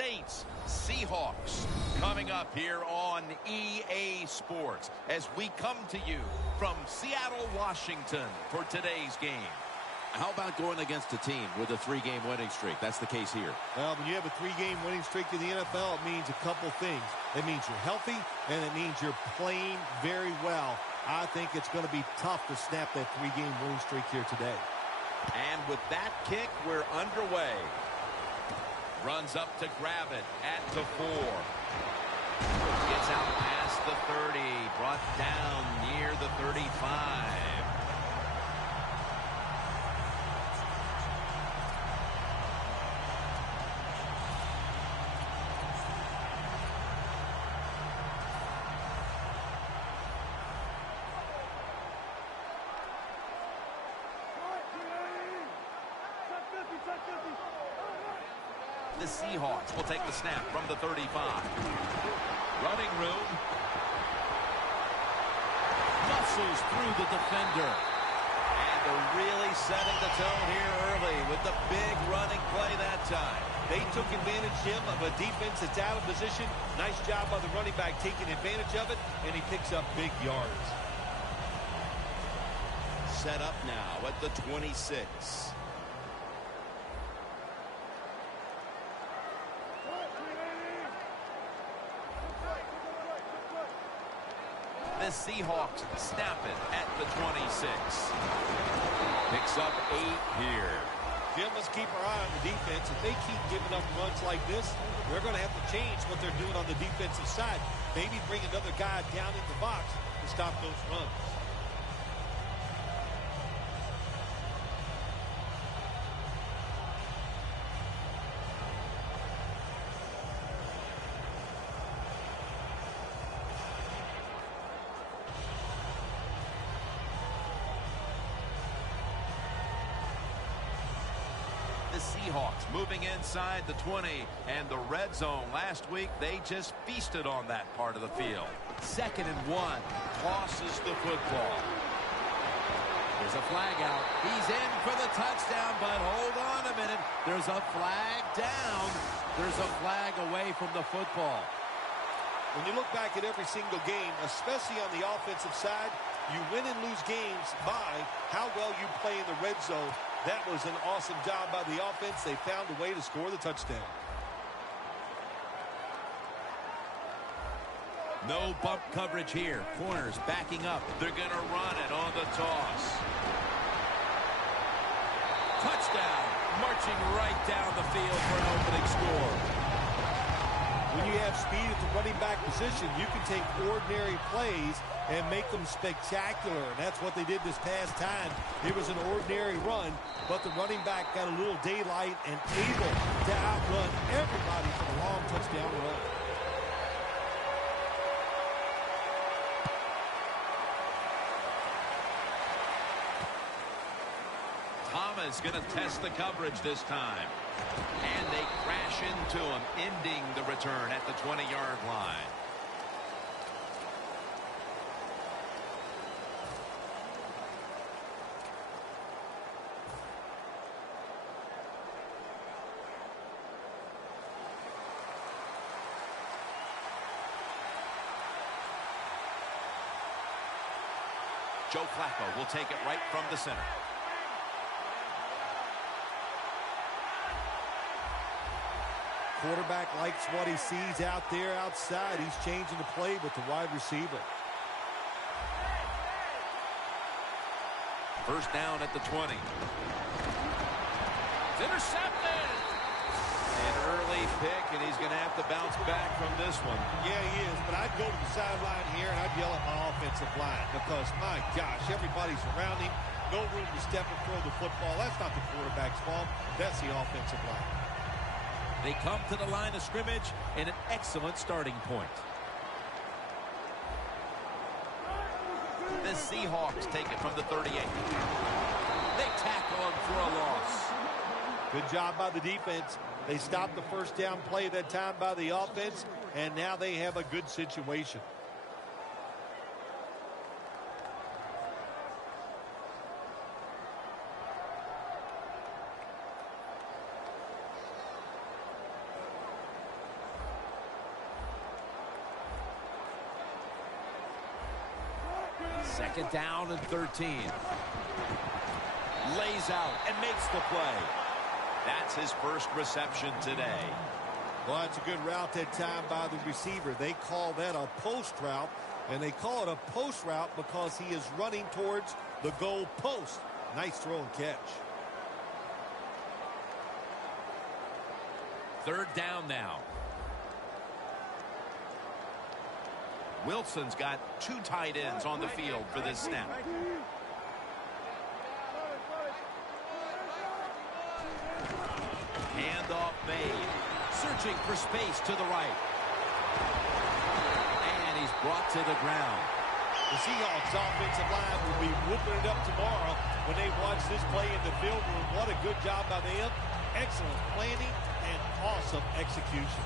Saints Seahawks coming up here on EA Sports as we come to you from Seattle, Washington for today's game. How about going against a team with a 3-game winning streak? That's the case here. Well, when you have a 3-game winning streak in the NFL, it means a couple things. It means you're healthy, and it means you're playing very well. I think it's going to be tough to snap that 3-game winning streak here today. And with that kick, we're underway. Runs up to grab it at the 4. Gets out past the 30. Brought down near the 35. The Seahawks will take the snap from the 35. Running room. Muscles through the defender. And they're really setting the tone here early with the big running play that time. They took advantage, Jim, of a defense that's out of position. Nice job by the running back taking advantage of it, and he picks up big yards. Set up now at the 26. The Seahawks snap it at the 26. Picks up 8 here. Jim, let's keep our eye on the defense. If they keep giving up runs like this, they're going to have to change what they're doing on the defensive side. Maybe bring another guy down in the box to stop those runs. Seahawks moving inside the 20 and the red zone. Last week, they just feasted on that part of the field. 2nd and 1. Tosses the football. There's a flag out. He's in for the touchdown, but hold on a minute. There's a flag down. There's a flag away from the football. When you look back at every single game, especially on the offensive side, you win and lose games by how well you play in the red zone. That was an awesome job by the offense. They found a way to score the touchdown. No bump coverage here. Corners backing up. They're going to run it on the toss. Touchdown. Marching right down the field for an opening score. When you have speed at the running back position, you can take ordinary plays and make them spectacular. And that's what they did this past time. It was an ordinary run, but the running back got a little daylight and able to outrun everybody for the long touchdown run. Thomas going to test the coverage this time. And they crash into him, ending the return at the 20-yard line. Joe Flacco will take it right from the center. Quarterback likes what he sees out there outside. He's changing the play with the wide receiver. First down at the 20. It's intercepted. An early pick, and he's going to have to bounce back from this one. Yeah, he is, but I'd go to the sideline here, and I'd yell at my offensive line because, my gosh, everybody's around him. No room to step and throw the football. That's not the quarterback's fault. That's the offensive line. They come to the line of scrimmage in an excellent starting point. The Seahawks take it from the 38. They tackle him for a loss. Good job by the defense. They stopped the first down play that time by the offense, and now they have a good situation. Second down and 13. Lays out and makes the play. That's his first reception today. Well, that's a good route that time by the receiver. They call that a post route, and they call it a post route because he is running towards the goal post. Nice throw and catch. Third down now. Wilson's got two tight ends on the field for this snap. Handoff made. Searching for space to the right. And he's brought to the ground. The Seahawks offensive line will be whooping it up tomorrow when they watch this play in the film room. What a good job by them. Excellent planning and awesome execution.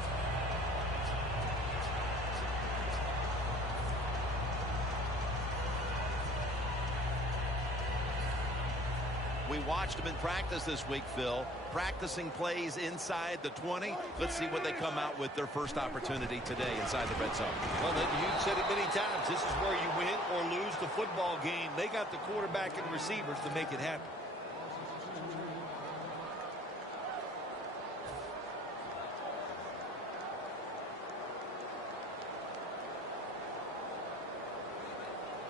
We watched them in practice this week, Phil. Practicing plays inside the 20. Let's see what they come out with their first opportunity today inside the red zone. Well, then you've said it many times. This is where you win or lose the football game. They got the quarterback and receivers to make it happen.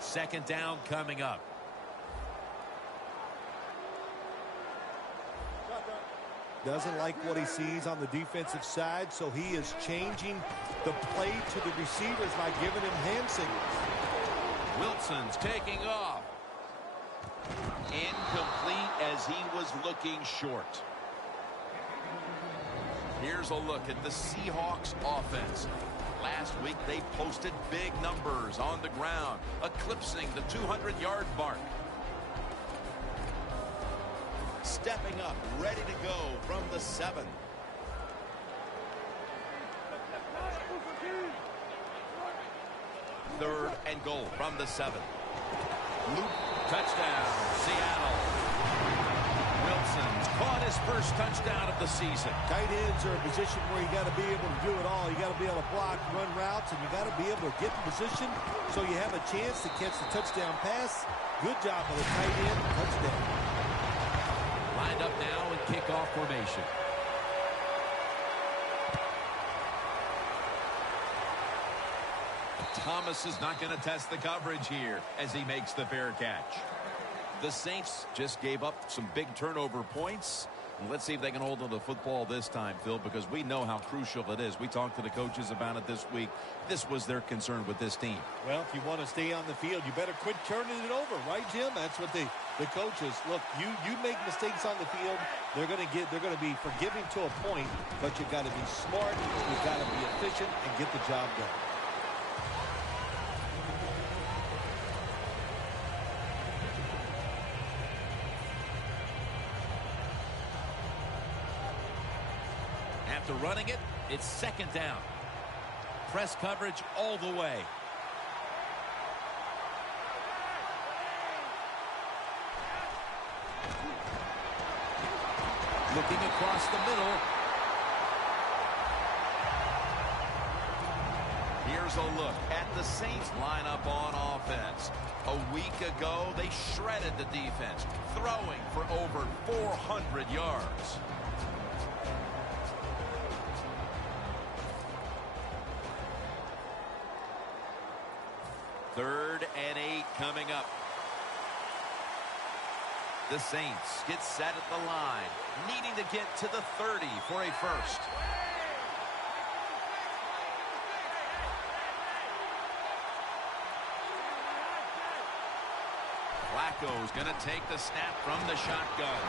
Second down coming up. Doesn't like what he sees on the defensive side, so he is changing the play to the receivers by giving him hand signals. Wilson's taking off. Incomplete as he was looking short. Here's a look at the Seahawks offense. Last week they posted big numbers on the ground, eclipsing the 200-yard mark. Stepping up, ready to go from the 7. Third and goal from the 7. Loop, touchdown, Seattle. Wilson's caught his first touchdown of the season. Tight ends are a position where you got to be able to do it all. You got to be able to block, run routes, and you got to be able to get in position so you have a chance to catch the touchdown pass. Good job by the tight end. Touchdown. Lined up now in kickoff formation. Thomas is not going to test the coverage here as he makes the fair catch. The Saints just gave up some big turnover points. Let's see if they can hold on to the football this time, Phil, because we know how crucial it is. We talked to the coaches about it this week. This was their concern with this team. Well, if you want to stay on the field, you better quit turning it over, right, Jim? That's what the coaches look. You make mistakes on the field, they're going to be forgiving to a point, but you got to be smart, you got to be efficient, and get the job done. After running it, it's second down. Press coverage all the way. Looking across the middle. Here's a look at the Saints lineup on offense. A week ago, they shredded the defense, throwing for over 400 yards. Third and 8 coming up. The Saints get set at the line, needing to get to the 30 for a first. Flacco's going to take the snap from the shotgun.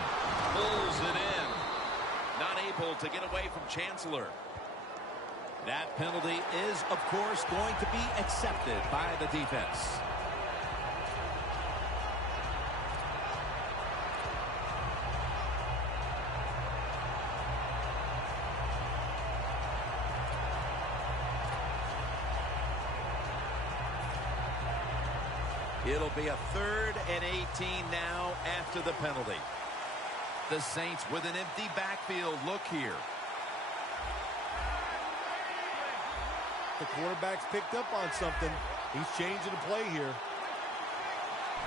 Pulls it in. Not able to get away from Chancellor. That penalty is, of course, going to be accepted by the defense. It'll be a 3rd and 18 now after the penalty. The Saints with an empty backfield look here. The quarterback's picked up on something. He's changing the play here.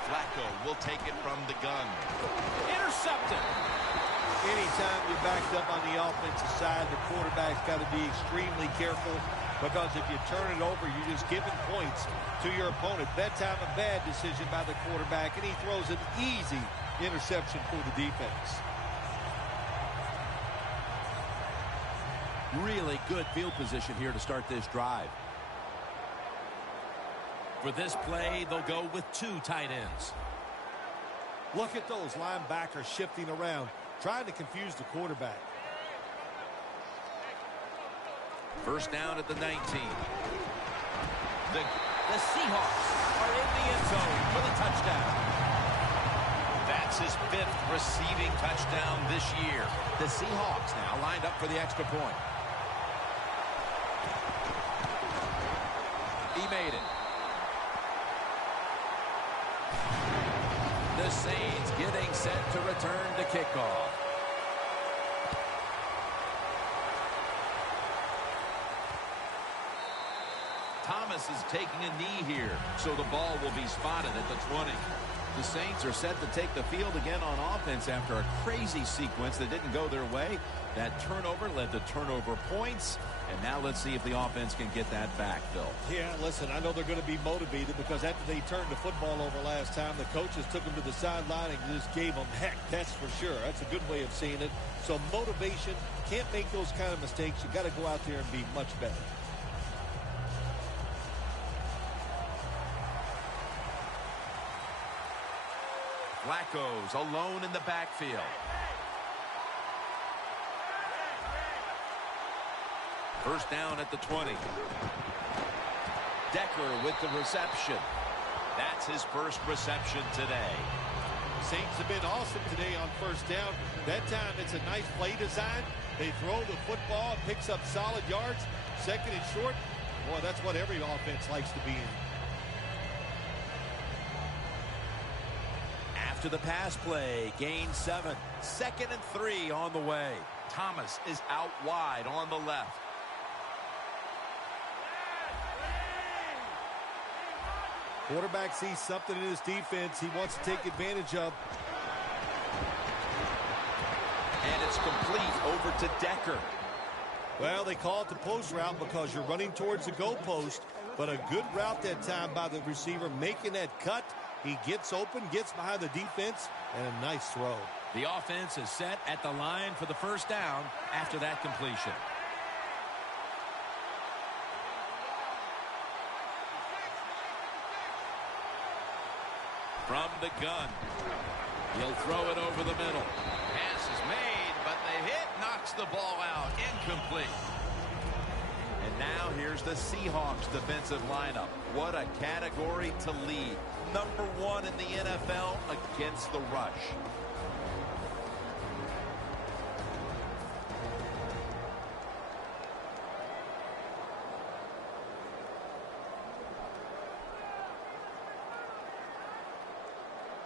Flacco will take it from the gun. Intercepted. Anytime you're backed up on the offensive side, the quarterback's got to be extremely careful, because if you turn it over, you're just giving points to your opponent. That time, a bad decision by the quarterback, and he throws an easy interception for the defense. Really good field position here to start this drive. For this play, they'll go with 2 tight ends. Look at those linebackers shifting around, trying to confuse the quarterback. First down at the 19. The Seahawks are in the end zone for the touchdown. That's his 5th receiving touchdown this year. The Seahawks now lined up for the extra point. He made it. The Saints getting set to return the kickoff. Thomas is taking a knee here, so the ball will be spotted at the 20. The Saints are set to take the field again on offense after a crazy sequence that didn't go their way. That turnover led to turnover points, and now let's see if the offense can get that back, Phil. Yeah, listen, I know they're going to be motivated, because after they turned the football over last time, the coaches took them to the sideline and just gave them heck, that's for sure. That's a good way of seeing it. So motivation, can't make those kind of mistakes. You got to go out there and be much better. Flacco's alone in the backfield. First down at the 20. Decker with the reception. That's his first reception today. Saints have been awesome today on first down. That time it's a nice play design. They throw the football, it picks up solid yards. Second and short, boy, that's what every offense likes to be in. After the pass play, gain 7. 2nd and 3 on the way. Thomas is out wide on the left. Quarterback sees something in his defense he wants to take advantage of. And it's complete over to Decker. Well, they call it the post route because you're running towards the goalpost, but a good route that time by the receiver, making that cut. He gets open, gets behind the defense, and a nice throw. The offense is set at the line for the first down after that completion. From the gun, he'll throw it over the middle. Pass is made, but the hit knocks the ball out. Incomplete. And now here's the Seahawks defensive lineup. What a category to lead. Number 1 in the NFL against the rush.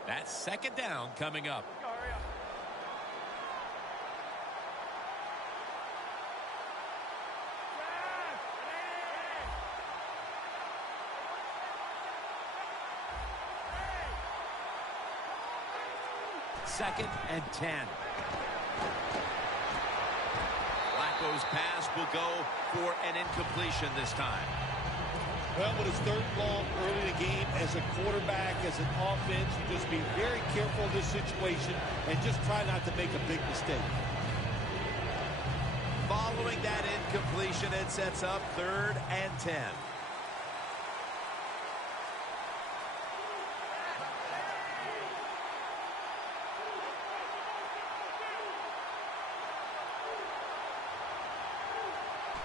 That's second down coming up. Second and 10. Flacco's pass will go for an incompletion this time. Well, with his third long early in the game, as a quarterback, as an offense, you just be very careful of this situation and just try not to make a big mistake. Following that incompletion, it sets up 3rd and 10.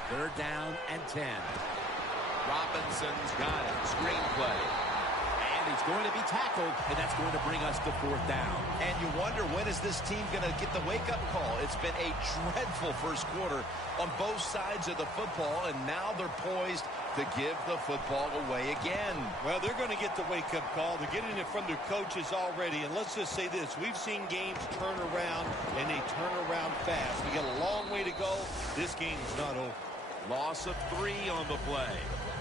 Third down and 10. Robinson's got it. Screenplay. And he's going to be tackled, and that's going to bring us to 4th down. And you wonder, when is this team going to get the wake-up call? It's been a dreadful first quarter on both sides of the football, and now they're poised to give the football away again. Well, they're going to get the wake-up call. They're getting it from their coaches already. And let's just say this. We've seen games turn around, and they turn around fast. We got a long way to go. This game is not over. Loss of 3 on the play.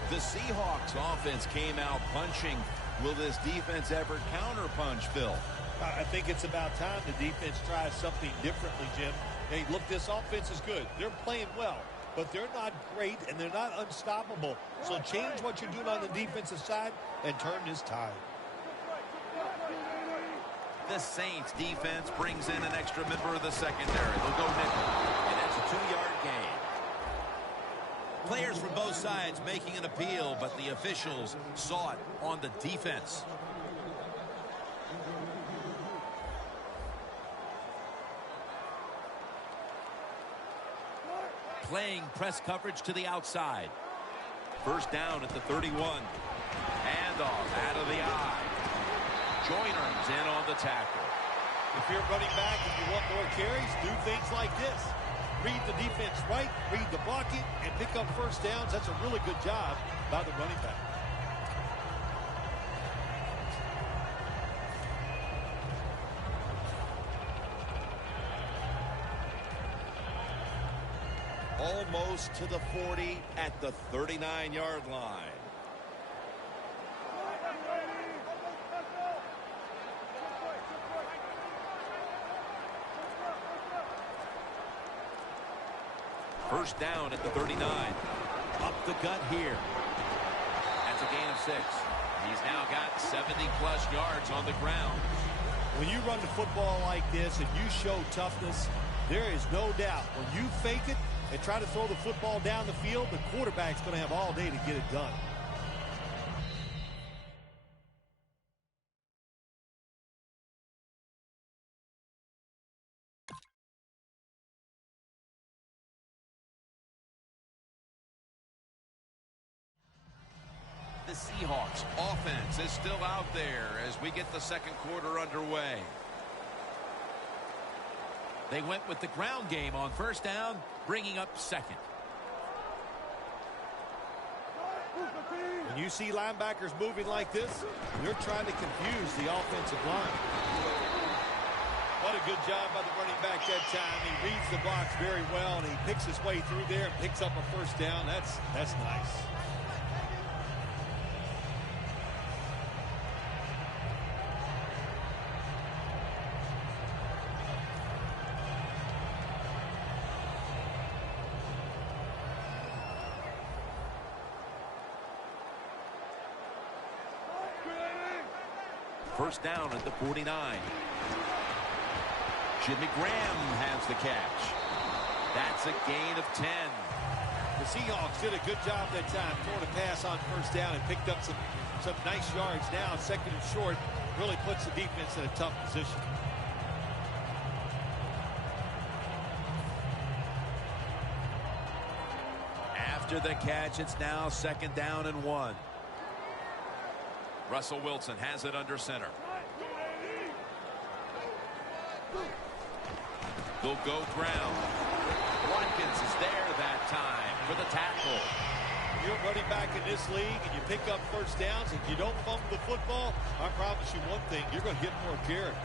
The Seahawks offense came out punching. Will this defense ever counterpunch, Phil? I think it's about time the defense tries something differently, Jim. Hey, look, this offense is good. They're playing well, but they're not great, and they're not unstoppable. So change what you're doing on the defensive side and turn this tide. The Saints defense brings in an extra member of the secondary. They'll go nickel, and that's a 2-yard gain. Players from both sides making an appeal, but the officials saw it on the defense. Playing press coverage to the outside. First down at the 31. Handoff out of the eye. Joyner's in on the tackle. If you're running back and you want more carries, do things like this. Read the defense right, read the blocking, and pick up first downs. That's a really good job by the running back. Almost to the 40 at the 39-yard line. First down at the 39. Up the gut here. That's a gain of 6. He's now got 70-plus yards on the ground. When you run the football like this and you show toughness, there is no doubt when you fake it and try to throw the football down the field, the quarterback's going to have all day to get it done. The Seahawks offense is still out there as we get the second quarter underway. They went with the ground game on first down, bringing up second. When you see linebackers moving like this, you're trying to confuse the offensive line. What a good job by the running back that time. He reads the box very well, and he picks his way through there and picks up a first down. That's nice. First down at the 49. Jimmy Graham has the catch. That's a gain of 10. The Seahawks did a good job that time throwing a pass on first down and picked up some nice yards. Now second and short really puts the defense in a tough position. After the catch, it's now second down and 1. Russell Wilson has it under center. They'll go ground. Watkins is there that time for the tackle. You're running back in this league and you pick up first downs and you don't fumble the football, I promise you one thing, you're going to get more carries.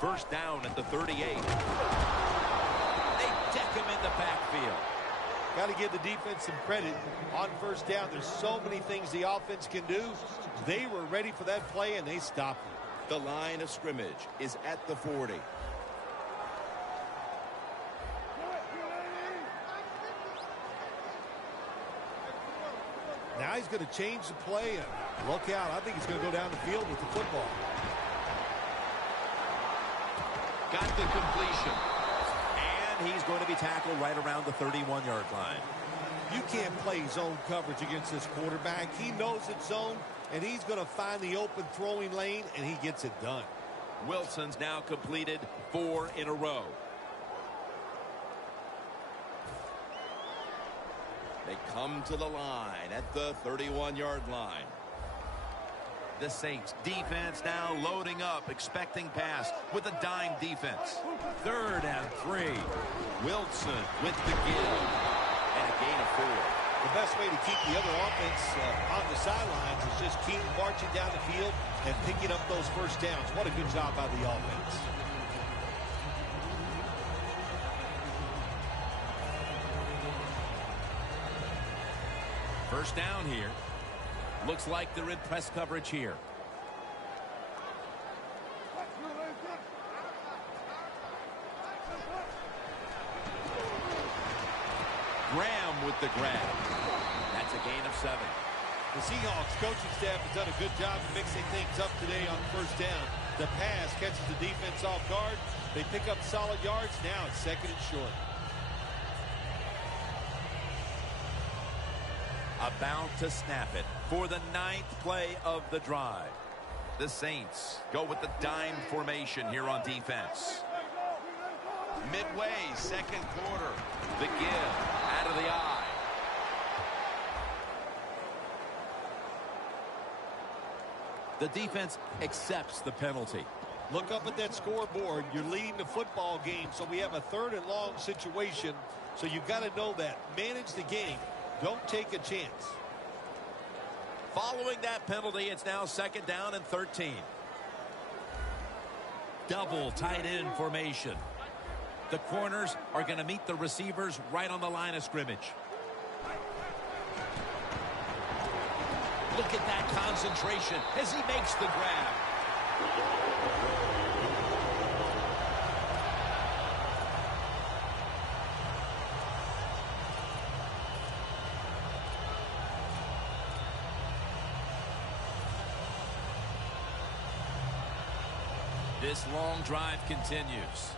First down at the 38. They deck him in the backfield. Got to give the defense some credit on first down. There's so many things the offense can do. They were ready for that play, and they stopped it. The line of scrimmage is at the 40. Now he's going to change the play, and look out. I think he's going to go down the field with the football. Got the completion. And he's going to be tackled right around the 31-yard line. You can't play zone coverage against this quarterback. He knows it's zone, and he's going to find the open throwing lane, and he gets it done. Wilson's now completed 4 in a row. They come to the line at the 31-yard line. The Saints defense now loading up, expecting pass with a dime defense. 3rd and 3. Wilson with the give. And a gain of 4. The best way to keep the other offense on the sidelines is just keep marching down the field and picking up those first downs. What a good job by the offense. First down here. Looks like they're in press coverage here. Graham with the grab. That's a gain of 7. The Seahawks coaching staff has done a good job of mixing things up today on first down. The pass catches the defense off guard. They pick up solid yards. Now it's 2nd and short. About to snap it for the 9th play of the drive. The Saints go with the dime formation here on defense. Midway, 2nd quarter. The give out of the eye. The defense accepts the penalty. Look up at that scoreboard. You're leading the football game, so we have a 3rd and long situation. So you've got to know that. Manage the game. Don't take a chance. Following that penalty, it's now 2nd down and 13. Double tight end formation. The corners are going to meet the receivers right on the line of scrimmage. Look at that concentration as he makes the grab. This long drive continues.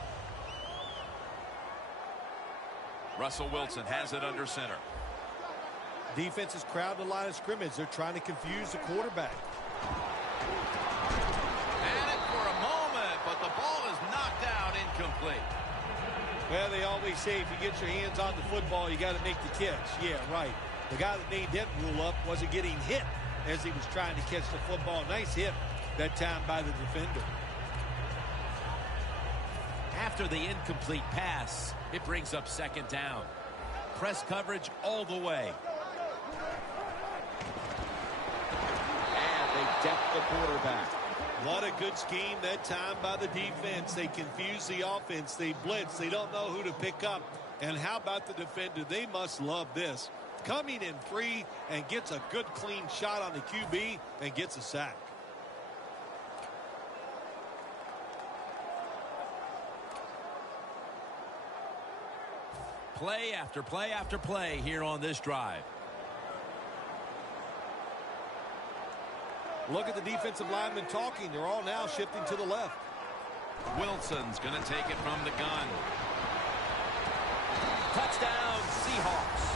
Russell Wilson has it under center. Defense is crowding the line of scrimmage. They're trying to confuse the quarterback. Had it for a moment, but the ball is knocked out, incomplete. Well, they always say if you get your hands on the football, you got to make the catch. Yeah, right. The guy that made that rule up wasn't getting hit as he was trying to catch the football. Nice hit that time by the defender. After the incomplete pass, it brings up 2nd down. Press coverage all the way. And they deck the quarterback. What a good scheme that time by the defense. They confuse the offense. They blitz. They don't know who to pick up. And how about the defender? They must love this. Coming in free and gets a good clean shot on the QB and gets a sack. Play after play after play here on this drive. Look at the defensive linemen talking. They're all now shifting to the left. Wilson's going to take it from the gun. Touchdown, Seahawks.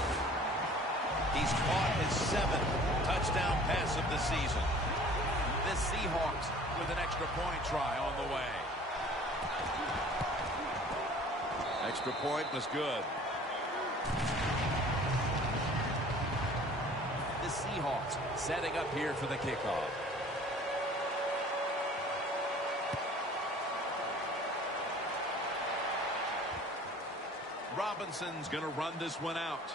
He's caught his 7th touchdown pass of the season. The Seahawks with an extra point try on the way. Extra point was good. The Seahawks setting up here for the kickoff. Robinson's going to run this one out.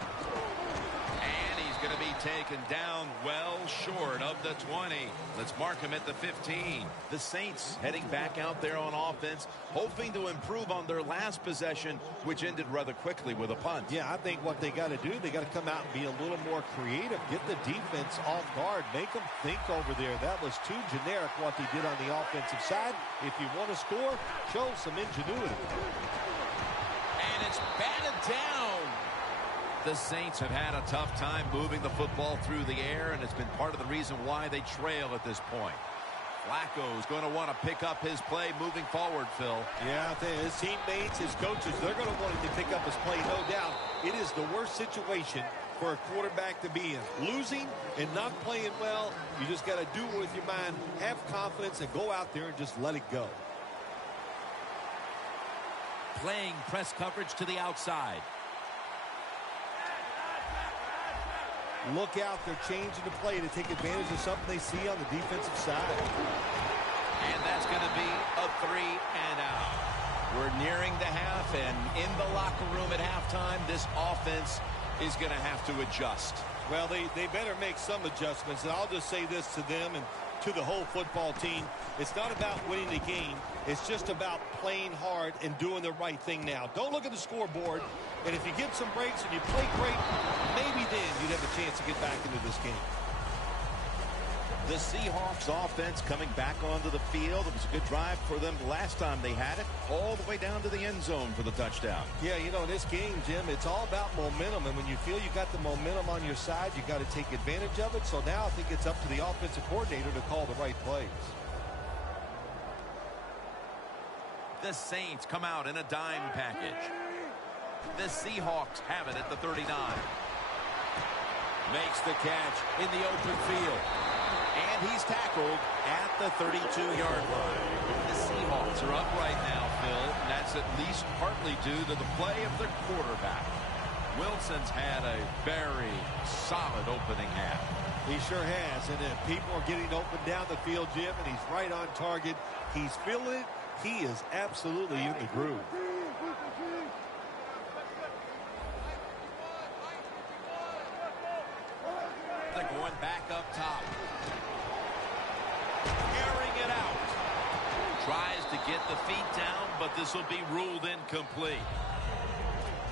And he's going to be taken down well short of the 20. Let's mark him at the 15. The Saints heading back out there on offense, hoping to improve on their last possession, which ended rather quickly with a punt. Yeah, I think what they got to do, they got to come out and be a little more creative. Get the defense off guard. Make them think over there. That was too generic what they did on the offensive side. If you want to score, show some ingenuity. And it's batted down. The Saints have had a tough time moving the football through the air, and it's been part of the reason why they trail at this point. Flacco's going to want to pick up his play moving forward, Phil. Yeah, his teammates, his coaches, they're going to want him to pick up his play, no doubt. It is the worst situation for a quarterback to be in. Losing and not playing well, you just got to do it with your mind, have confidence, and go out there and just let it go. Playing press coverage to the outside. look out. They're changing the play to take advantage of something they see on the defensive side. And that's going to be a 3 and out. We're nearing the half, and in the locker room at halftime, this offense is going to have to adjust. Well, they better make some adjustments, and I'll just say this to them and to the whole football team. It's not about winning the game. It's just about playing hard and doing the right thing now. Don't look at the scoreboard, and if you get some breaks and you play great, maybe then you'd have a chance to get back into this game. The Seahawks offense coming back onto the field. It was a good drive for them last time they had it, all the way down to the end zone for the touchdown. Yeah, you know, this game, Jim, it's all about momentum. And when you feel you got the momentum on your side, you got to take advantage of it. So now I think it's up to the offensive coordinator to call the right plays. The Saints come out in a dime package. The Seahawks have it at the 39. Makes the catch in the open field. And he's tackled at the 32-yard line. The Seahawks are up right now, Phil, and that's at least partly due to the play of their quarterback. Wilson's had a very solid opening half. He sure has, and people are getting open down the field, Jim, and he's right on target. He's feeling it. He is absolutely in the groove. They're going back up top. Airing it out. Tries to get the feet down, but this will be ruled incomplete.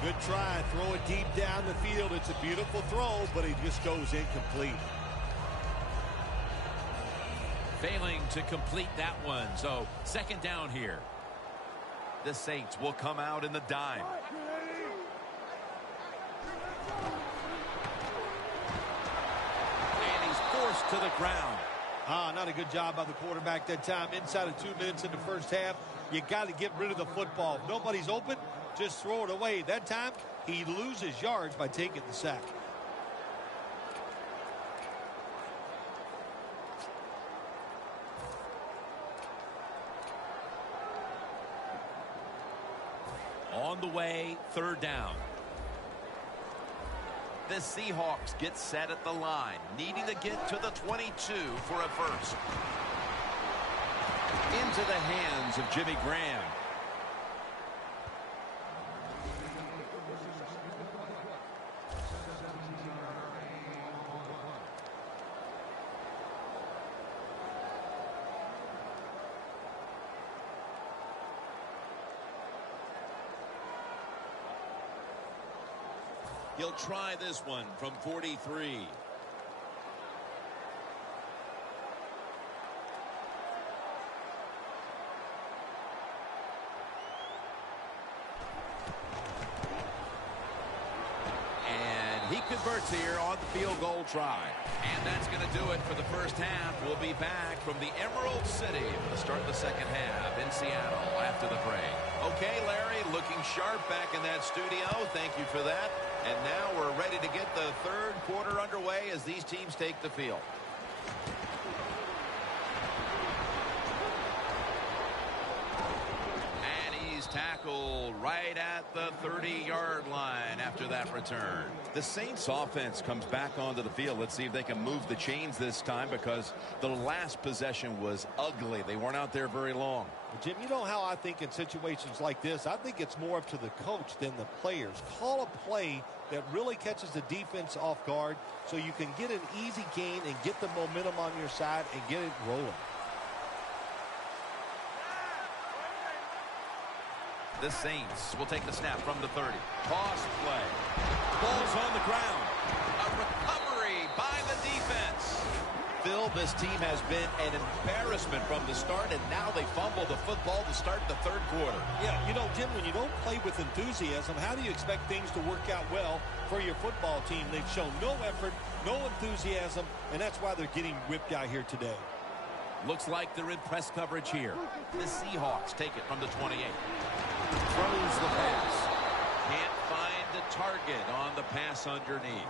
Good try. Throw it deep down the field. It's a beautiful throw, but it just goes incomplete. Failing to complete that one, so second down here. The Saints will come out in the dime. And he's forced to the ground. Not a good job by the quarterback that time. Inside of 2 minutes in the first half, you got to get rid of the football. If nobody's open, just throw it away. That time, he loses yards by taking the sack. On the way, third down. The Seahawks get set at the line, needing to get to the 22 for a first. Into the hands of Jimmy Graham. He'll try this one from 43. And he converts here on the field goal try. And that's going to do it for the first half. We'll be back from the Emerald City to start the second half in Seattle after the break. Okay, Larry, looking sharp back in that studio. Thank you for that. And now we're ready to get the third quarter underway as these teams take the field. And he's tackled right at the 30-yard line after that return. The Saints offense comes back onto the field. Let's see if they can move the chains this time, because the last possession was ugly. They weren't out there very long. Jim, you know how I think in situations like this, I think it's more up to the coach than the players. Call a play that really catches the defense off guard so you can get an easy gain and get the momentum on your side and get it rolling. The Saints will take the snap from the 30. Toss play. Ball's on the ground. A recovery by the defense. Phil, this team has been an embarrassment from the start, and now they fumble the football to start the third quarter. Yeah, you know, Jim, when you don't play with enthusiasm, how do you expect things to work out well for your football team? They've shown no effort, no enthusiasm, and that's why they're getting whipped out here today. Looks like they're in press coverage here. The Seahawks take it from the 28. Throws the pass. Can't find the target on the pass underneath.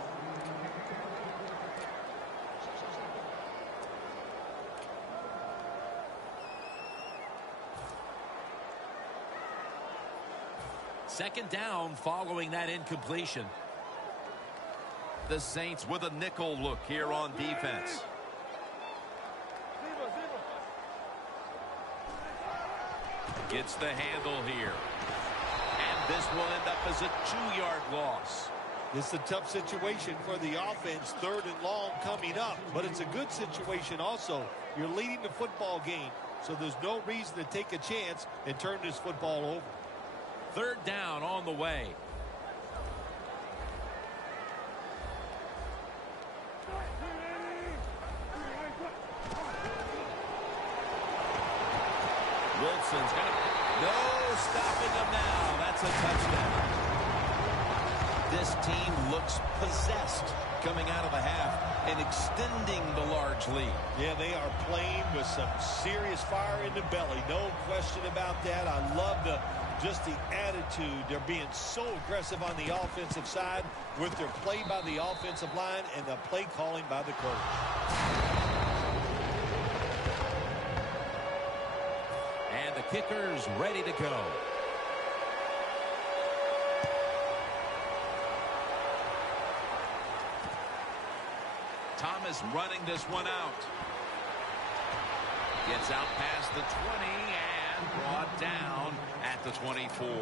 Second down following that incompletion. The Saints with a nickel look here on defense. Gets the handle here. And this will end up as a 2-yard loss. It's a tough situation for the offense, 3rd and long coming up, but it's a good situation also. You're leading the football game, so there's no reason to take a chance and turn this football over. 3rd down on the way. Wilson's got it. No stopping him now. That's a touchdown. This team looks possessed coming out of the half and extending the large lead. Yeah, they are playing with some serious fire in the belly. No question about that. I love just the attitude. They're being so aggressive on the offensive side with their play by the offensive line and the play calling by the coach. And the kicker's ready to go. Thomas running this one out. Gets out past the 20 and brought down at the 24.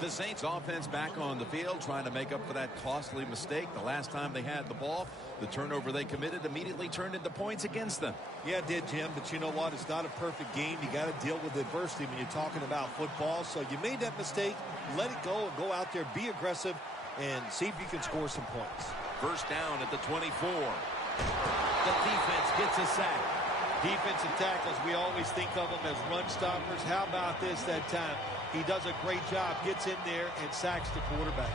The Saints offense back on the field trying to make up for that costly mistake. The last time they had the ball, the turnover they committed immediately turned into points against them. Yeah, it did, Jim, but you know what? It's not a perfect game. You got to deal with adversity when you're talking about football. So you made that mistake, let it go, and go out there, be aggressive, and see if you can score some points. First down at the 24. The defense gets a sack. Defensive tackles, we always think of them as run stoppers. How about this that time? He does a great job, gets in there, and sacks the quarterback.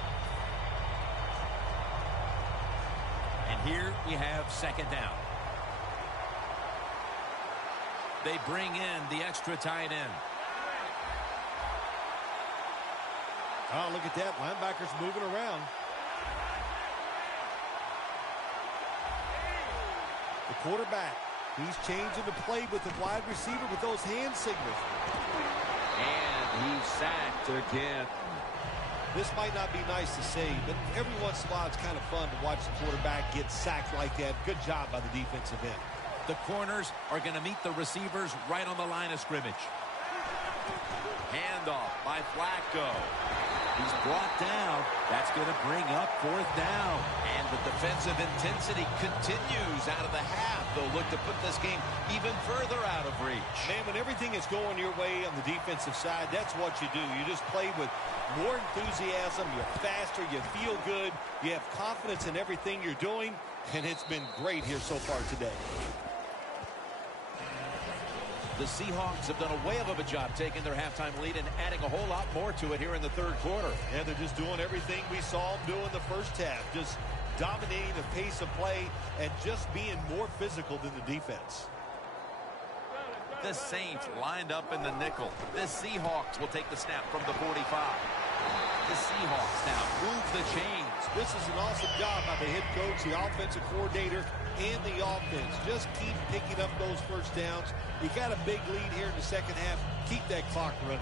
And here we have 2nd down. They bring in the extra tight end. Oh, look at that. Linebacker's moving around. The quarterback, he's changing the play with the wide receiver with those hand signals. And he's sacked again. This might not be nice to say, but every once in a while it's kind of fun to watch the quarterback get sacked like that. Good job by the defensive end. The corners are going to meet the receivers right on the line of scrimmage. Handoff by Flacco. He's brought down. That's going to bring up 4th down. And the defensive intensity continues out of the half. They'll look to put this game even further out of reach. Man, when everything is going your way on the defensive side, that's what you do. You just play with more enthusiasm. You're faster. You feel good. You have confidence in everything you're doing. And it's been great here so far today. The Seahawks have done a whale of a job taking their halftime lead and adding a whole lot more to it here in the 3rd quarter. Yeah, they're just doing everything we saw them do in the first half. Just dominating the pace of play and just being more physical than the defense. The Saints lined up in the nickel. The Seahawks will take the snap from the 45. The Seahawks now move the chains. This is an awesome job by the head coach, the offensive coordinator, and the offense. Just keep picking up those first downs. You got a big lead here in the 2nd half. Keep that clock running.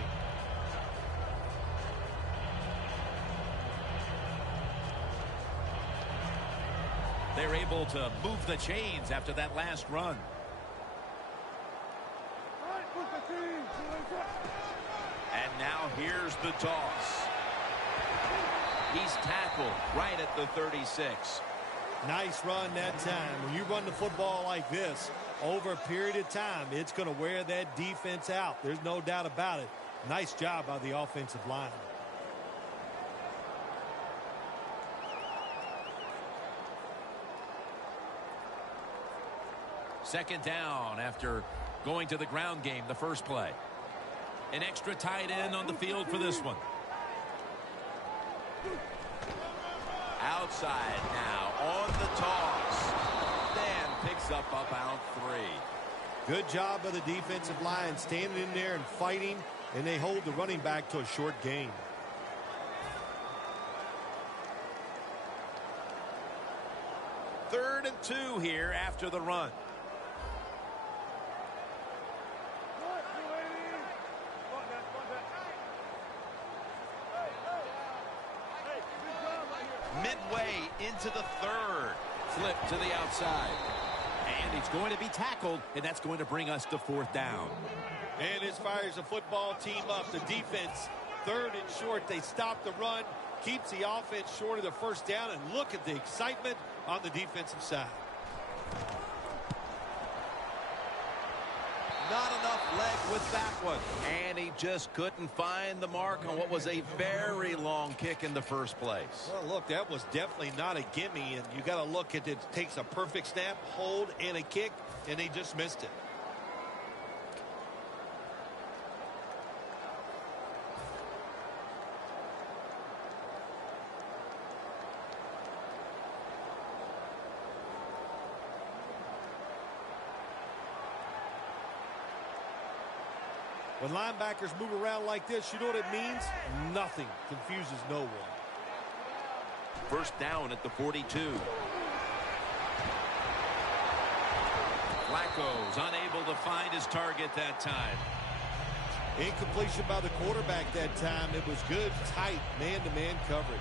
They're able to move the chains after that last run. And now here's the toss. He's tackled right at the 36. Nice run that time. When you run the football like this, over a period of time, it's going to wear that defense out. There's no doubt about it. Nice job by the offensive line. Second down after going to the ground game the first play. An extra tight end on the field for this one. Outside now on the toss. Then picks up about 3. Good job by the defensive line standing in there and fighting, and they hold the running back to a short gain. Third and 2 here after the run. Midway into the third. Flip to the outside. And he's going to be tackled, and that's going to bring us to 4th down. And as fires the football team up, the defense, 3rd and short. They stop the run, keeps the offense short of the 1st down, and look at the excitement on the defensive side. Not enough leg with that one. And he just couldn't find the mark on what was a very long kick in the first place. Well, look, that was definitely not a gimme, and you got to look at it. It takes a perfect snap, hold, and a kick, and they just missed it. When linebackers move around like this, you know what it means? Nothing. Confuses no one. 1st down at the 42. Flacco's unable to find his target that time. Incompletion by the quarterback that time. It was good, tight, man-to-man coverage.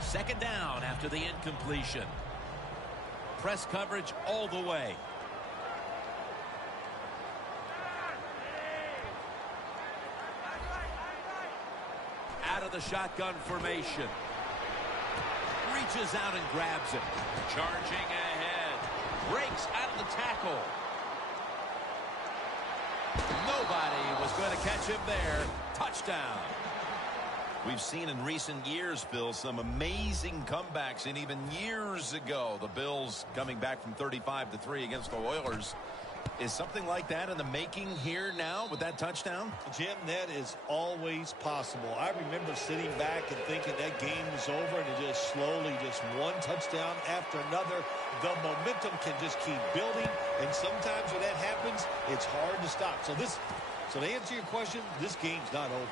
Second down after the incompletion. Press coverage all the way. Out of the shotgun formation. Reaches out and grabs it. Charging ahead. Breaks out of the tackle. Nobody was going to catch him there. Touchdown. We've seen in recent years, Phil, some amazing comebacks, and even years ago, the Bills coming back from 35-3 against the Oilers. Is something like that in the making here now with that touchdown? Jim, that is always possible. I remember sitting back and thinking that game was over, and it just slowly, just one touchdown after another. The momentum can just keep building, and sometimes when that happens, it's hard to stop. So to answer your question, this game's not over.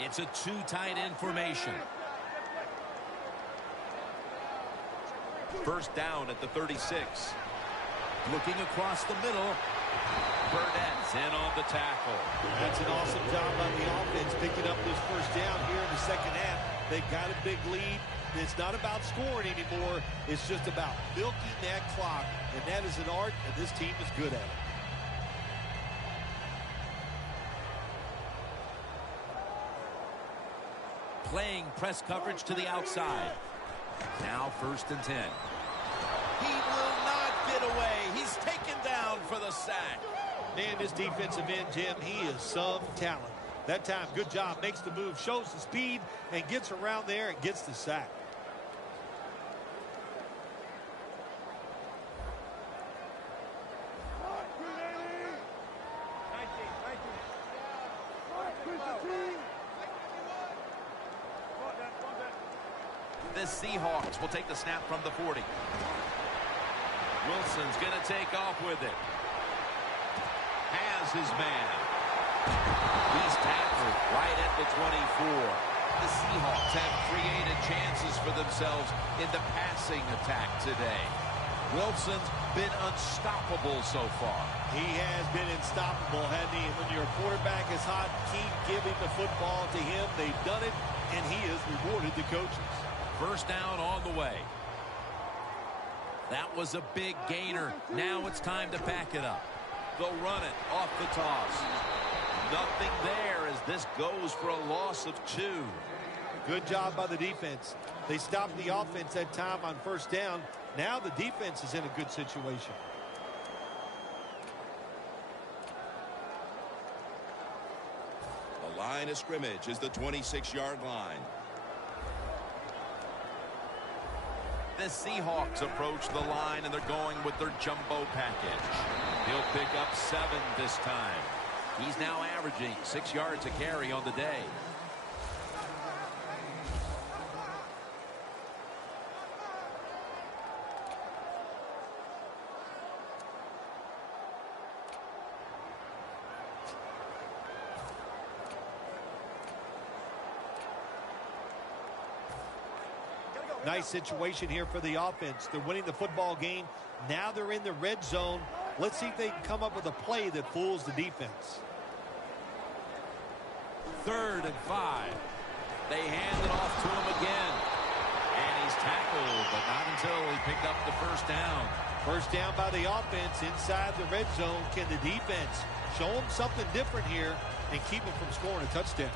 It's a two-tight end formation. 1st down at the 36. Looking across the middle. Burnett's in on the tackle. That's an awesome job by the offense picking up this 1st down here in the 2nd half. They've got a big lead. It's not about scoring anymore. It's just about milking that clock, and that is an art, and this team is good at it. Playing press coverage to the outside. Now 1st and 10. He will not get away. He's taken down for the sack. And this defensive end, Jim, he is some talent. That time, good job. Makes the move, shows the speed, and gets around there and gets the sack. The Seahawks will take the snap from the 40. Wilson's going to take off with it. Has his man. He's tackled right at the 24. The Seahawks have created chances for themselves in the passing attack today. Wilson's been unstoppable so far. He has been unstoppable, hasn't he? When your quarterback is hot, keep giving the football to him. They've done it, and he has rewarded the coaches. 1st down on the way. That was a big gainer. Now it's time to back it up. They'll run it off the toss. Nothing there as this goes for a loss of 2. Good job by the defense. They stopped the offense that time on 1st down. Now the defense is in a good situation. The line of scrimmage is the 26-yard line. The Seahawks approach the line, and they're going with their jumbo package. He'll pick up 7 this time. He's now averaging 6 yards a carry on the day. Nice situation here for the offense. They're winning the football game. Now they're in the red zone. Let's see if they can come up with a play that fools the defense. 3rd and 5. They hand it off to him again. And he's tackled, but not until he picked up the first down. First down by the offense inside the red zone. Can the defense show them something different here and keep them from scoring a touchdown?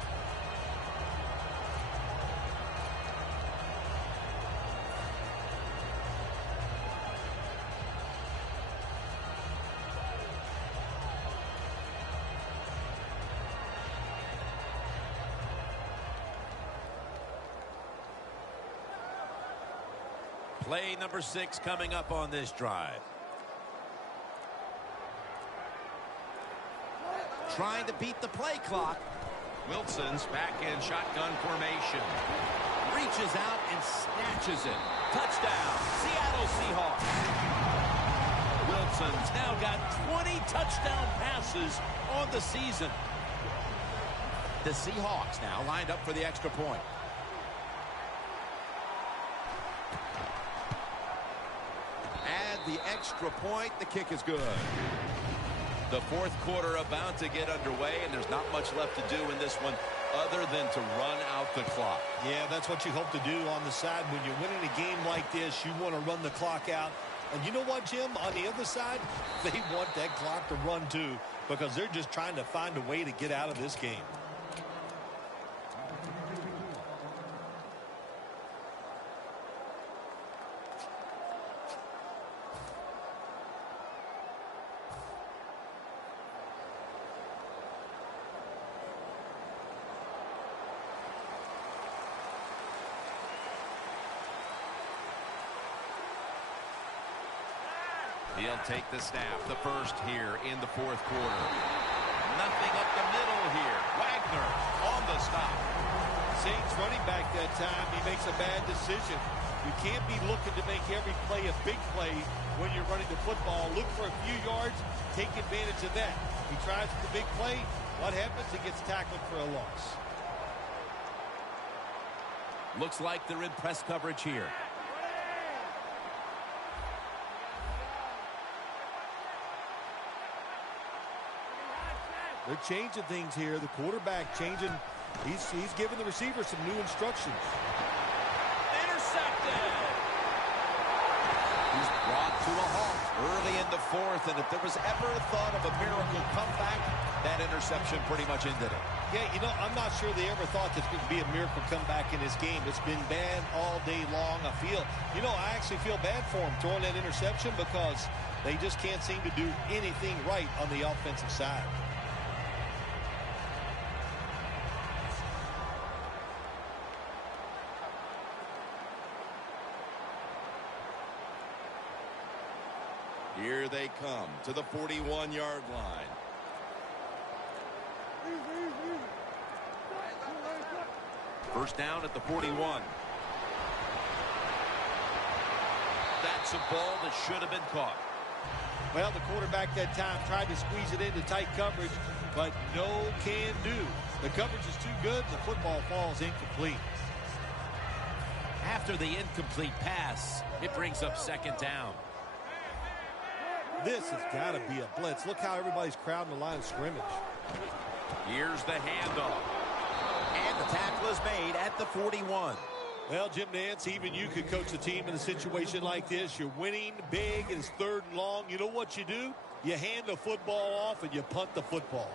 Play number 6 coming up on this drive. Trying to beat the play clock. Wilson's back in shotgun formation. Reaches out and snatches it. Touchdown, Seattle Seahawks. Wilson's now got 20 touchdown passes on the season. The Seahawks now lined up for the extra point. The extra point, the kick is good. The 4th quarter about to get underway, and there's not much left to do in this one other than to run out the clock. Yeah, that's what you hope to do on the side. When you're winning a game like this, you want to run the clock out. And you know what, Jim? On the other side, they want that clock to run too, because they're just trying to find a way to get out of this game. He'll take the snap, the first here in the 4th quarter. Nothing up the middle here. Wagner on the stop. Saints running back that time, he makes a bad decision. You can't be looking to make every play a big play when you're running the football. Look for a few yards, take advantage of that. He tries for the big play. What happens? He gets tackled for a loss. Looks like they're in press coverage here. They're changing things here. The quarterback changing. He's giving the receiver some new instructions. Intercepted. He's brought to a halt early in the 4th, and if there was ever a thought of a miracle comeback, that interception pretty much ended it. Yeah, you know, I'm not sure they ever thought there's going to be a miracle comeback in this game. It's been bad all day long. I actually feel bad for them throwing that interception because they just can't seem to do anything right on the offensive side. Here they come to the 41-yard line. First down at the 41. That's a ball that should have been caught. Well, the quarterback that time tried to squeeze it into tight coverage, but no can do. The coverage is too good, and the football falls incomplete. After the incomplete pass, it brings up 2nd down. This has got to be a blitz. Look how everybody's crowding the line of scrimmage. Here's the handoff. And the tackle is made at the 41. Well, Jim Nance, even you could coach a team in a situation like this. You're winning big, and it's 3rd and long. You know what you do? You hand the football off, and you punt the football.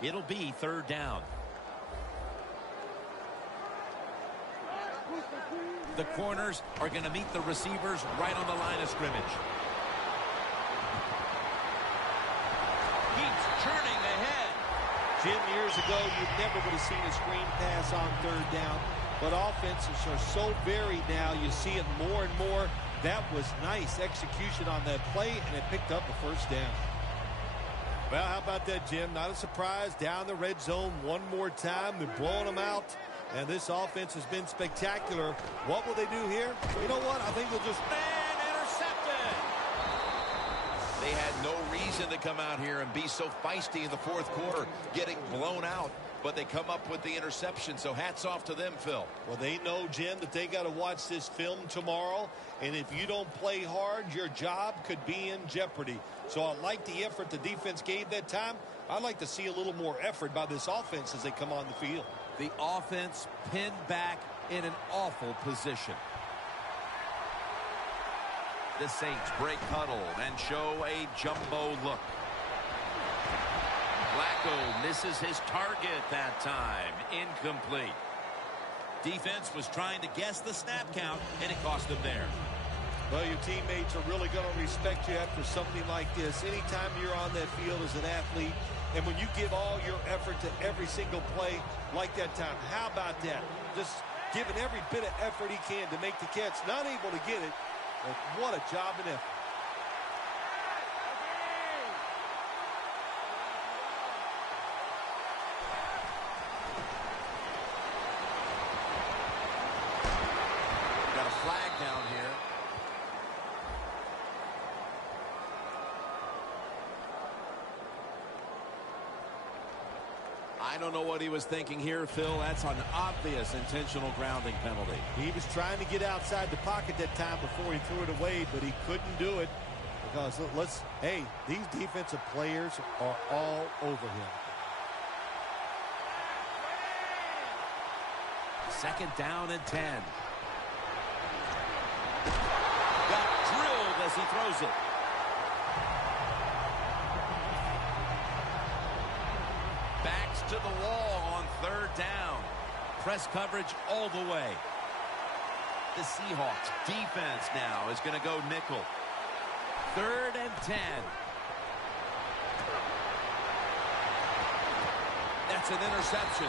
It'll be 3rd down. The corners are going to meet the receivers right on the line of scrimmage. Keeps churning ahead. Jim, years ago, you never would have seen a screen pass on 3rd down. But offenses are so varied now. You see it more and more. That was nice execution on that play, and it picked up a 1st down. Well, how about that, Jim? Not a surprise. Down the red zone one more time. They're blowing them out. And this offense has been spectacular. What will they do here? You know what? I think they'll just... And intercepted. They had no reason to come out here and be so feisty in the fourth quarter, getting blown out. But they come up with the interception, so hats off to them, Phil. Well, they know, Jim, that they got to watch this film tomorrow, and if you don't play hard, your job could be in jeopardy. So I like the effort the defense gave that time. I'd like to see a little more effort by this offense as they come on the field. The offense pinned back in an awful position. The Saints break huddle and show a jumbo look. Flacco misses his target that time. Incomplete. Defense was trying to guess the snap count, and it cost them there. Well, your teammates are really going to respect you after something like this. Anytime you're on that field as an athlete, and when you give all your effort to every single play like that time, how about that? Just giving every bit of effort he can to make the catch. Not able to get it, but what a job and effort. Got a flag down here. I don't know what he was thinking here, Phil. That's an obvious intentional grounding penalty. He was trying to get outside the pocket that time before he threw it away, but he couldn't do it because these defensive players are all over him. Second down and 10. Got drilled as he throws it. Backs to the wall on third down. Press coverage all the way. The Seahawks defense now is going to go nickel. Third and 10. That's an interception.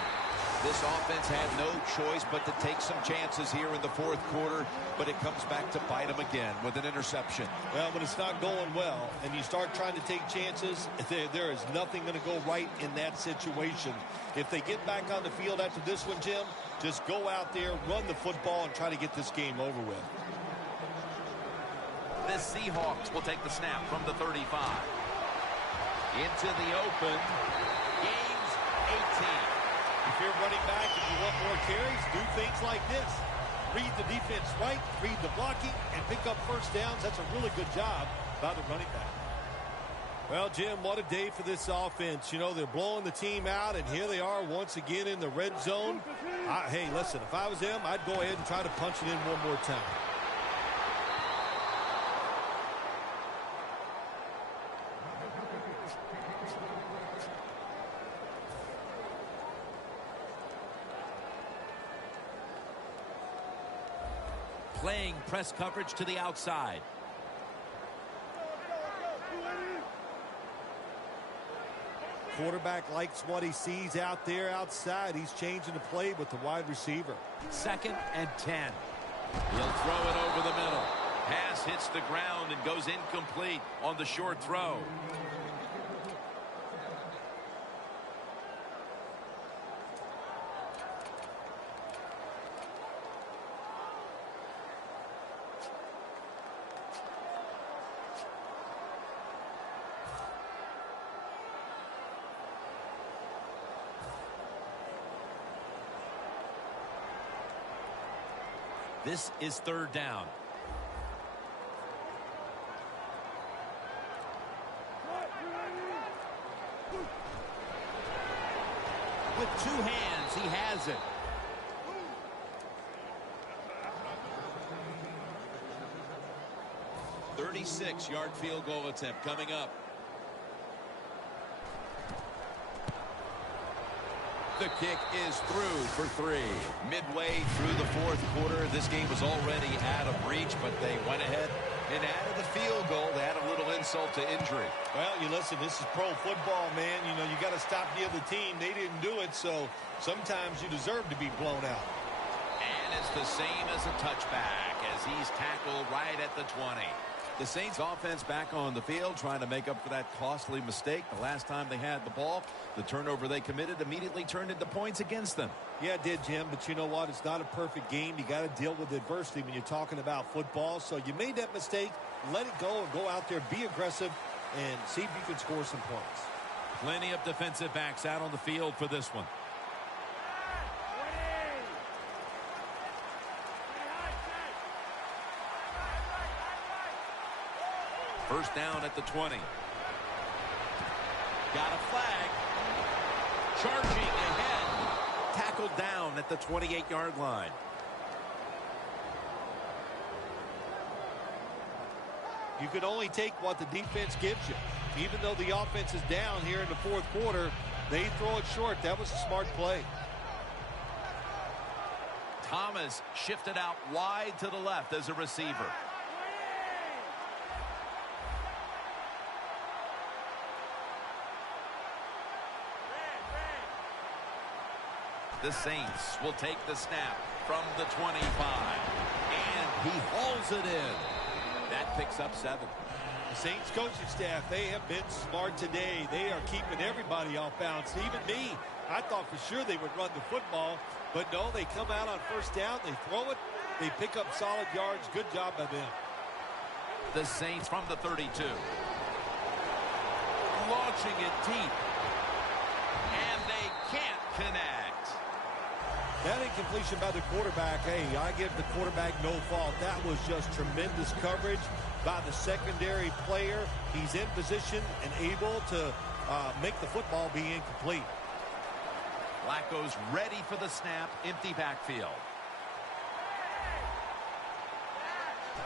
This offense had no choice but to take some chances here in the fourth quarter, but it comes back to bite them again with an interception. Well, when it's not going well and you start trying to take chances, there is nothing going to go right in that situation. If they get back on the field after this one, Jim, just go out there, run the football, and try to get this game over with. The Seahawks will take the snap from the 35. Into the open. Gains 18. If you're running back and you want more carries, do things like this. Read the defense right, read the blocking, and pick up first downs. That's a really good job by the running back. Well, Jim, what a day for this offense. You know, they're blowing the team out, and here they are once again in the red zone. Hey, listen, if I was them, I'd go ahead and try to punch it in one more time. Playing press coverage to the outside. Quarterback likes what he sees out there outside. He's changing the play with the wide receiver. Second and 10. He'll throw it over the middle. Pass hits the ground and goes incomplete on the short throw. This is third down. With two hands, he has it. A 36-yard field goal attempt coming up. The kick is through for 3. Midway through the fourth quarter, this game was already out of reach, but they went ahead and added the field goal to add a little insult to injury. Well, you listen, this is pro football, man. You know, you got to stop the other team. They didn't do it, so sometimes you deserve to be blown out. And it's the same as a touchback as he's tackled right at the 20. The Saints offense back on the field trying to make up for that costly mistake. The last time they had the ball, the turnover they committed immediately turned into points against them. Yeah, it did, Jim, but you know what? It's not a perfect game. You got to deal with adversity when you're talking about football. So you made that mistake, let it go, and go out there, be aggressive, and see if you can score some points. Plenty of defensive backs out on the field for this one. First down at the 20. Got a flag. Charging ahead. Tackled down at the 28-yard line. You can only take what the defense gives you. Even though the offense is down here in the fourth quarter, they throw it short. That was a smart play. Thomas shifted out wide to the left as a receiver. The Saints will take the snap from the 25. And he hauls it in. That picks up 7. The Saints coaching staff, they have been smart today. They are keeping everybody off balance. Even me, I thought for sure they would run the football. But no, they come out on first down. They throw it. They pick up solid yards. Good job by them. The Saints from the 32. Launching it deep. And they can't connect. That incompletion by the quarterback, hey, I give the quarterback no fault. That was just tremendous coverage by the secondary player. He's in position and able to make the football be incomplete. Flacco's ready for the snap. Empty backfield.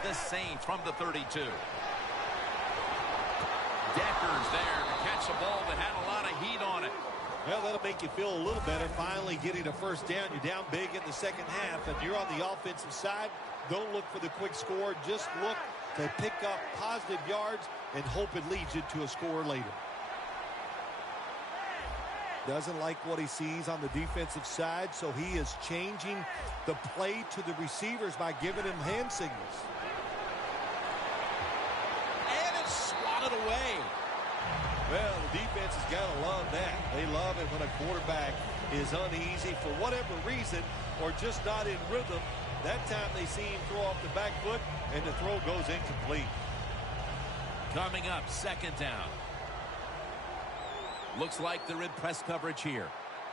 The Saints from the 32. Decker's there to catch a ball that had a lot of heat on it. Well, that'll make you feel a little better finally getting a first down. You're down big in the second half, and you're on the offensive side. Don't look for the quick score. Just look to pick up positive yards and hope it leads you to a score later. Doesn't like what he sees on the defensive side, so he is changing the play to the receivers by giving him hand signals. And it's swatted away. Well, the defense has got to love that. They love it when a quarterback is uneasy for whatever reason or just not in rhythm. That time they see him throw off the back foot, and the throw goes incomplete. Coming up, second down. Looks like they're in press coverage here.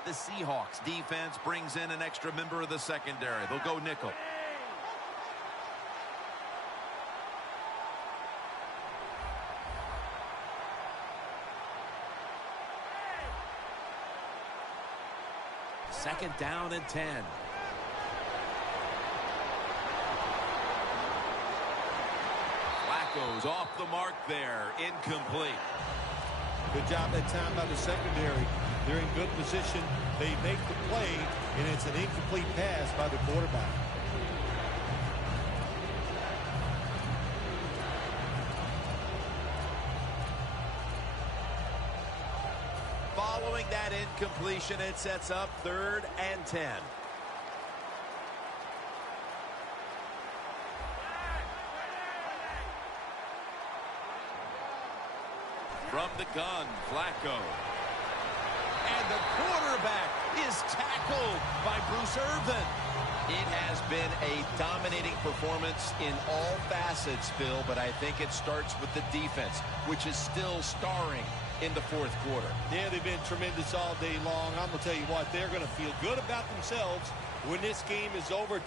The Seahawks defense brings in an extra member of the secondary. They'll go nickel. Second down and 10. Flacco's off the mark there. Incomplete. Good job that time by the secondary. They're in good position. They make the play, and it's an incomplete pass by the quarterback. Following that incompletion, it sets up 3rd and 10. From the gun, Flacco. And the quarterback is tackled by Bruce Irvin. It has been a dominating performance in all facets, Phil, but I think it starts with the defense, which is still starring in the fourth quarter. Yeah, they've been tremendous all day long. I'm going to tell you what, they're going to feel good about themselves when this game is over.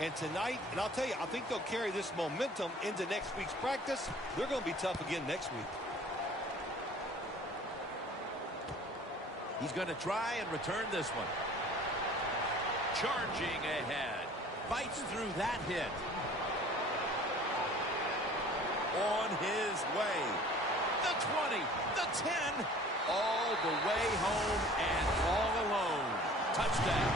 And tonight, and I'll tell you, I think they'll carry this momentum into next week's practice. They're going to be tough again next week. He's going to try and return this one. Charging ahead. Bites through that hit. On his way. The 20, the 10, all the way home and all alone. Touchdown.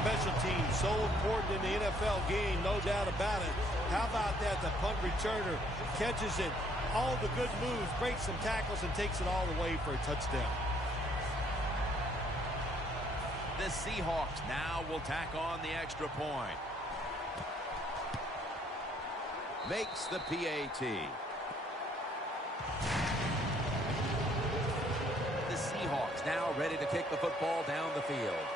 Special teams, so important in the NFL game, no doubt about it. How about that? The punt returner catches it. All the good moves, breaks some tackles, and takes it all the way for a touchdown. The Seahawks now will tack on the extra point. Makes the PAT. The Seahawks now ready to kick the football down the field.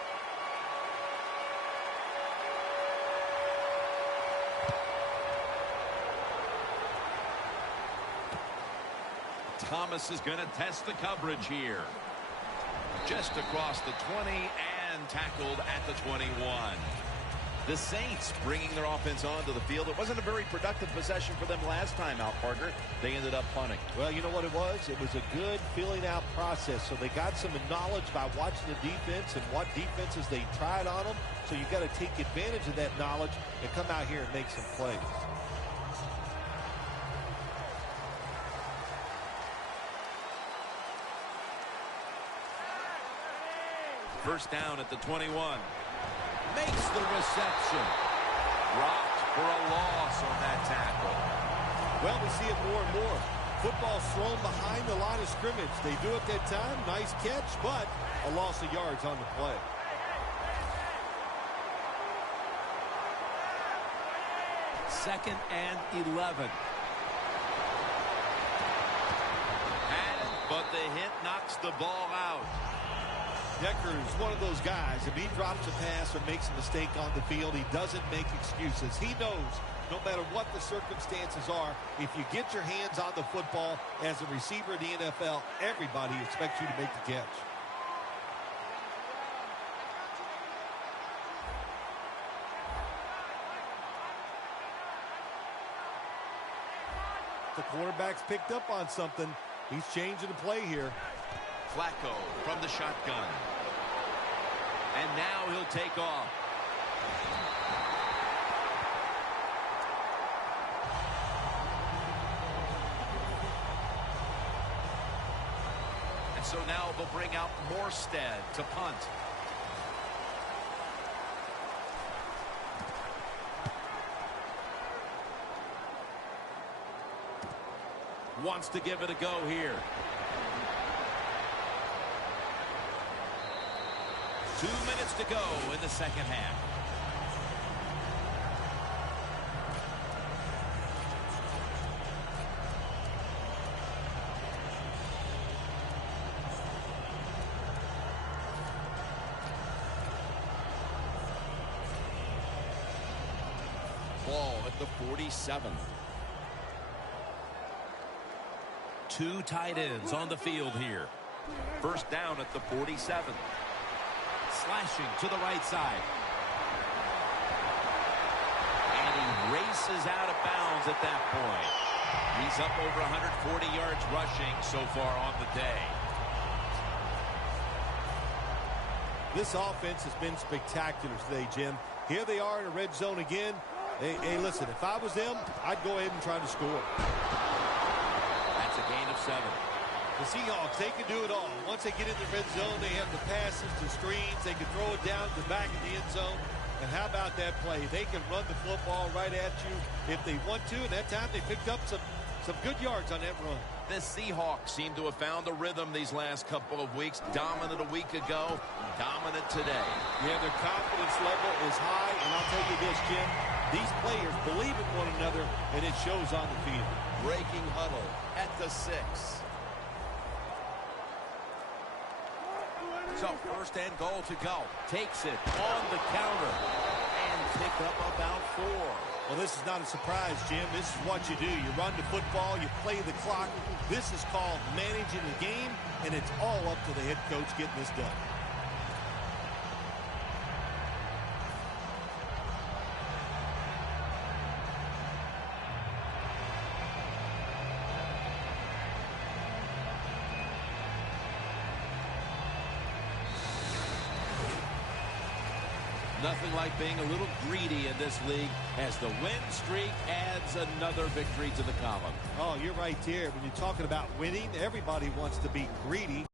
Thomas is going to test the coverage here. Just across the 20 and tackled at the 21. The Saints bringing their offense onto the field. It wasn't a very productive possession for them last time out, partner. They ended up punting. Well, you know what it was? It was a good filling out process. So they got some knowledge by watching the defense and what defenses they tried on them. So you got to take advantage of that knowledge and come out here and make some plays. First down at the 21. Makes the reception. Rocked for a loss on that tackle. Well, we see it more and more. Football's thrown behind the line of scrimmage. They do it that time. Nice catch, but a loss of yards on the play. Second and 11. But the hit knocks the ball out. Decker is one of those guys. If he drops a pass or makes a mistake on the field, he doesn't make excuses. He knows no matter what the circumstances are, if you get your hands on the football as a receiver in the NFL, everybody expects you to make the catch. The quarterback's picked up on something. He's changing the play here. Flacco from the shotgun. And now he'll take off. And so now they'll bring out Morstead to punt. Wants to give it a go here. 2 minutes to go in the second half. Ball at the 47. Two tight ends on the field here. First down at the 47. Slashing to the right side. And he races out of bounds at that point. He's up over 140 yards rushing so far on the day. This offense has been spectacular today, Jim. Here they are in a red zone again. Hey, listen, if I was them, I'd go ahead and try to score. That's a gain of 7. The Seahawks, they can do it all. Once they get in the red zone, they have the passes, the screens. They can throw it down to the back of the end zone. And how about that play? They can run the football right at you if they want to. And that time they picked up some good yards on that run. The Seahawks seem to have found a rhythm these last couple of weeks. Dominant a week ago, dominant today. Yeah, their confidence level is high. And I'll tell you this, Jim, these players believe in one another, and it shows on the field. Breaking huddle at the 6. So first and goal to go. Takes it on the counter and pick up about 4. Well, this is not a surprise, Jim. This is what you do. You run the football, you play the clock. This is called managing the game, and it's all up to the head coach getting this done. Nothing like being a little greedy in this league as the win streak adds another victory to the column. Oh, you're right there. When you're talking about winning, everybody wants to be greedy.